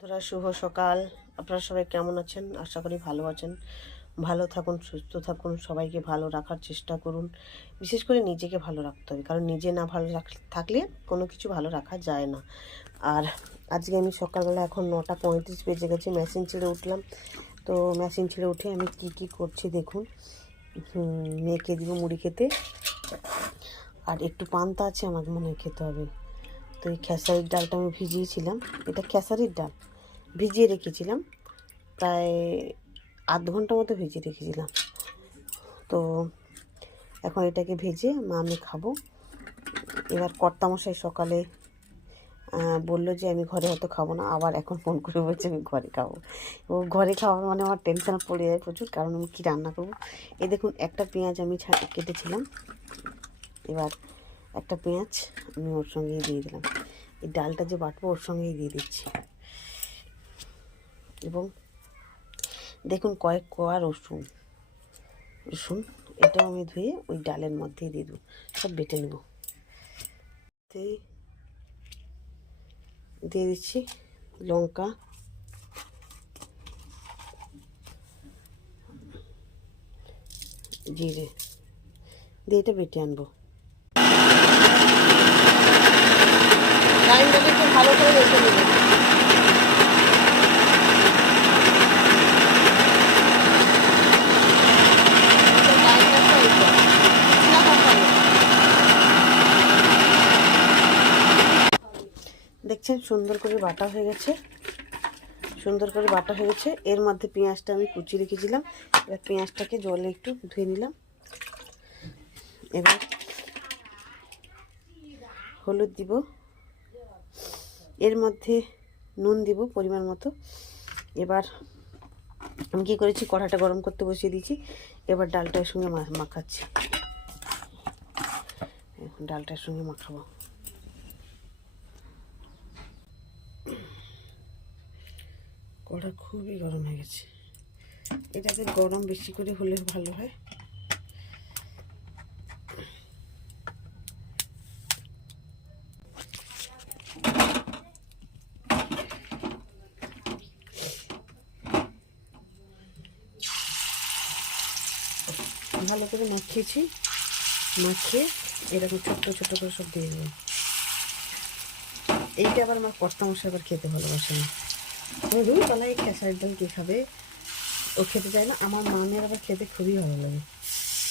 বন্ধুরা, শুভ সকাল। আপনারা সবাই কেমন আছেন? আশা করি ভালো আছেন। ভালো থাকুন, সুস্থ থাকুন, সবাইকে ভালো রাখার চেষ্টা করুন। বিশেষ করে নিজেকে ভালো রাখতে হবে, কারণ নিজে না ভালো থাকলে কোনো কিছু ভালো রাখা যায় না। আর আজকে আমি সকালবেলা এখন নটা পঁয়ত্রিশ বেজে গেছে, মেশিন ছেড়ে উঠলাম। তো মেশিন ছেড়ে উঠে আমি কি কি করছি দেখুন। মেয়েকে দিব মুড়ি খেতে। আর একটু পান্তা আছে আমাকে মনে খেতে হবে। তো এই খেসারির ডালটা আমি ভিজিয়েছিলাম। এটা খেসারির ডাল। ভিজিয়ে রেখেছিলাম। প্রায় আধ ঘণ্টা মতো ভিজিয়ে রেখেছিলাম। তো এখন এটাকে ভেজে মা আমি খাব। এবার কর্তামশাই সকালে বলল যে আমি ঘরে হয়তো খাব না। আবার এখন ফোন করে বলছে আমি ঘরে খাব। ও ঘরে খাওয়ার মানে আমার টেনশন পড়ে যায় প্রচুর, কারণ আমি কী রান্না করব? এ দেখুন, একটা পেঁয়াজ আমি কেটেছিলাম। এবার একটা পেঁয়াজ আমি ওর সঙ্গেই দিয়ে দিলাম। এই ডালটা যে বাটবো ওর সঙ্গেই দিয়ে দিচ্ছি। এবং দেখুন কয়েক কোয়া রসুন। রসুন এটাও আমি ধুয়ে ওই ডালের মধ্যেই দিয়ে দেবো। সব বেটে নেব। দিয়ে দিচ্ছি লঙ্কা। জিরে। দিয়ে এটা বেটে আনব লাইনটাকে একটু ভালো করে বেটে নেব। দেখছেন, সুন্দর করে বাটা হয়ে গেছে। সুন্দর করে বাটা হয়ে গেছে। এর মধ্যে পেঁয়াজটা আমি কুচিয়ে রেখেছিলাম। এবার পেঁয়াজটাকে জলে একটু ধুয়ে নিলাম। এবার হলুদ দিব। এর মধ্যে নুন দিব পরিমাণ মতো। এবার আমি কী করেছি? কড়াটা গরম করতে বসিয়ে দিয়েছি। এবার ডালটার সঙ্গে মাখাচ্ছি। এখন ডালটার সঙ্গে মাখাবো। কড়া খুবই গরম হয়ে গেছে। এটাতে গরম বেশি করে হলে ভালো হয়। ভালো করে মাখিয়েছি। মাখিয়ে এরকম ছোট্ট ছোট্ট করে সব দিয়ে দেবো এইটা আবার আমার কর্তা মশাই আবার খেতে ভালোবাসে না। ধরুন তাহলে এই খেসারির ডাল কে খাবে? ও খেতে চায় না। আমার মামের আবার খেতে খুবই ভালো লাগে।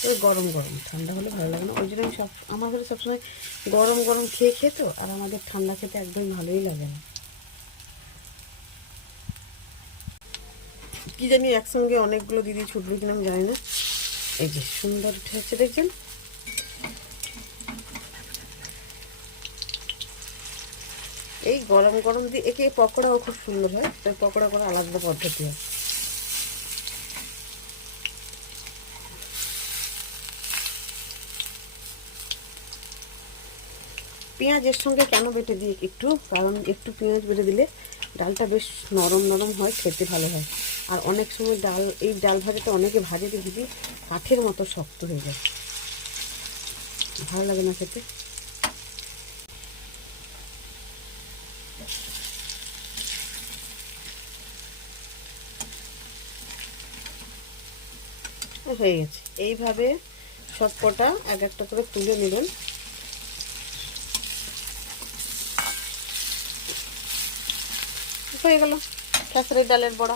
তবে গরম গরম। ঠান্ডা হলে ভালো লাগে না। ওই জন্য আমি সব, আমার ঘরে সবসময় গরম গরম খেয়ে খেতো আর আমাদের ঠান্ডা খেতে একদম ভালোই লাগে না। কি জানি, একসঙ্গে অনেকগুলো দিদি ছুটলো কিনা আমি জানি না। এই যে সুন্দর উঠে হচ্ছে দেখছেন? এই গরম গরম দিয়ে একে পকোড়াও খুব সুন্দর হয় তো পকোড়া করা আলাদা পদ্ধতি হয় পেঁয়াজের সঙ্গে কেন বেটে দিই একটু? কারণ একটু পেঁয়াজ বেটে দিলে ডালটা বেশ নরম নরম হয়, খেতে ভালো হয়। আর অনেক সময় ডাল, এই ডাল ভাজাতে অনেকে ভাজে দিদি কাঠের মতো শক্ত হয়ে যায়। ভালো লাগে না খেতে? হয়ে গেছে। এইভাবে সব কটা এক একটা করে তুলে নেবেন। হয়ে গেল। খেসারির ডালের বড়া।